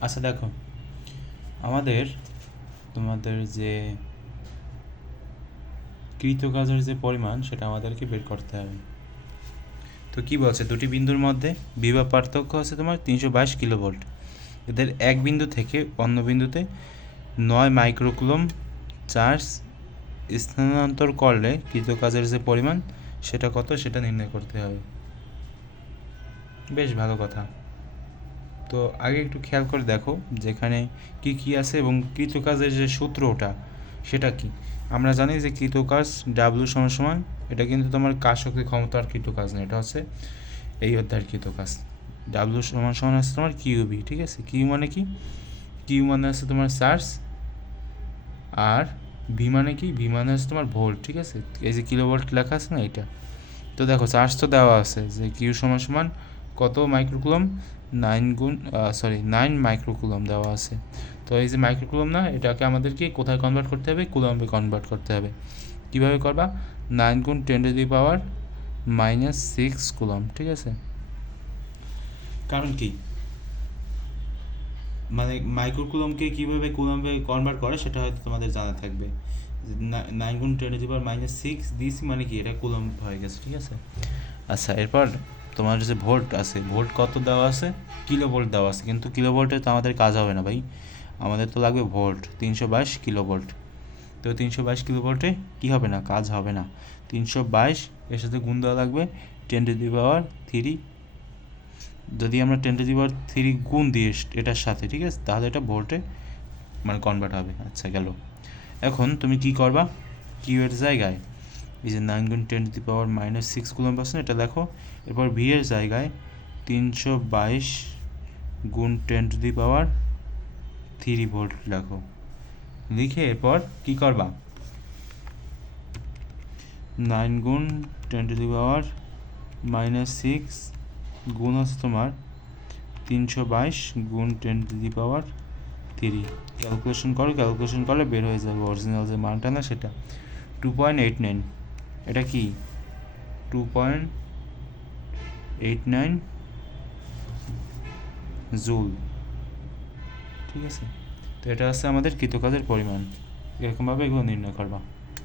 আচ্ছা দেখো। আমাদের, তোমাদের যে কৃতকাজের যে পরিমাণ, সেটা আমাদেরকে বের করতে হবে। তো কি বলছে? দুটি বিন্দুর মধ্যে বিভব পার্থক্য আছে তোমার, তিনশো বাইশ কিলোভোল্ট। এদের এক বিন্দু থেকে অন্য বিন্দুতে নয় মাইক্রোকুলম চার্জ স্থানান্তর করলে কৃতকাজের যে পরিমাণ, সেটা কত? সেটা নির্ণয় করতে হবে। বেশ ভালো কথা। তো আগে একটু খেয়াল করে দেখো যেখানে কি কি আছে এবং কৃতকাজের যে সূত্রটা সেটা কি? আমরা জানি যে কৃতকাজ ডাব্লু সমান সমান, এটা কিন্তু তোমার কাজ শক্তি ক্ষমতার কৃতকাজ না এটা হচ্ছে এই অধ্যায়ের কৃতকাজ। ডাব্লু সমান সমান আছে তোমার কিউবি ঠিক আছে? কিউ মানে কি? কিউ মানে আছে তোমার চার্জ আর ভি মানে কি? ভি মানে আছে তোমার ভোল্ট, ঠিক আছে? এই যে কিলো ভোল্ট লেখা আছে না এটা? তো দেখো, চার্জ তো দেওয়া আছে, যে কিউ সমান সমান কত মাইক্রোকুলম নাইন গুণ সরি নাইন মাইক্রোকুলম দেওয়া আছে। তো এই যে মাইক্রোকুলম না, এটাকে আমাদেরকে কোথায় কনভার্ট করতে হবে? কুলম্বে কনভার্ট করতে হবে। কীভাবে করবা? নাইন গুণ ten to the power minus six coulomb ঠিক আছে? কারণ কি? মানে মাইক্রোকুলমকে কীভাবে কুলম্বে কনভার্ট করে, সেটা হয়তো তোমাদের জানা থাকবে। নাইন গুণ ten to the power minus six দিয়েছি মানে কি? এটা কুলম হয়ে গেছে, ঠিক আছে? আচ্ছা এরপর তোমার যে ভোল্ট আছে, ভোল্ট কত দেওয়া আছে? কিলো ভোল্ট দেওয়া আছে। কিন্তু কিলো ভোল্টে তো আমাদের কাজ হবে না ভাই। আমাদের তো লাগবে ভোল্ট, তিনশো বাইশ কিলো ভোল্ট তো তিনশো বাইশ কিলো ভোল্টে কী হবে না? কাজ হবে না। তিনশো বাইশ, এর সাথে গুণ দেওয়া লাগবে ten to the power three. যদি আমরা ten to the power three গুণ দিই এটার সাথে, ঠিক আছে? তাহলে এটা ভোল্টে মানে কনভার্ট হবে। আচ্ছা গেল। এখন তুমি কি করবা? কিউ এর জায়গায় এই যে নাইন গুণ ten to the power minus six coulomb percent, এটা দেখো। এরপর ভি এর জায়গায় তিনশো বাইশ গুণ ten to the power three volt লেখো লিখে এরপর কি করবা? নাইন গুণ ten to the power minus six গুণ আছে তোমার তিনশো বাইশ গুণ ten to the power three calculation করো ক্যালকুলেশন করলে বের হয়ে যাবে। অরিজিনাল যে মানটা না সেটা। টু পয়েন্ট এইট নাইন এটা কি? Two point eight nine joule ঠিক আছে? তো এটা আছে আমাদের কৃতকাজের পরিমাণ। এরকমভাবে এগুলো নির্ণয় করবা।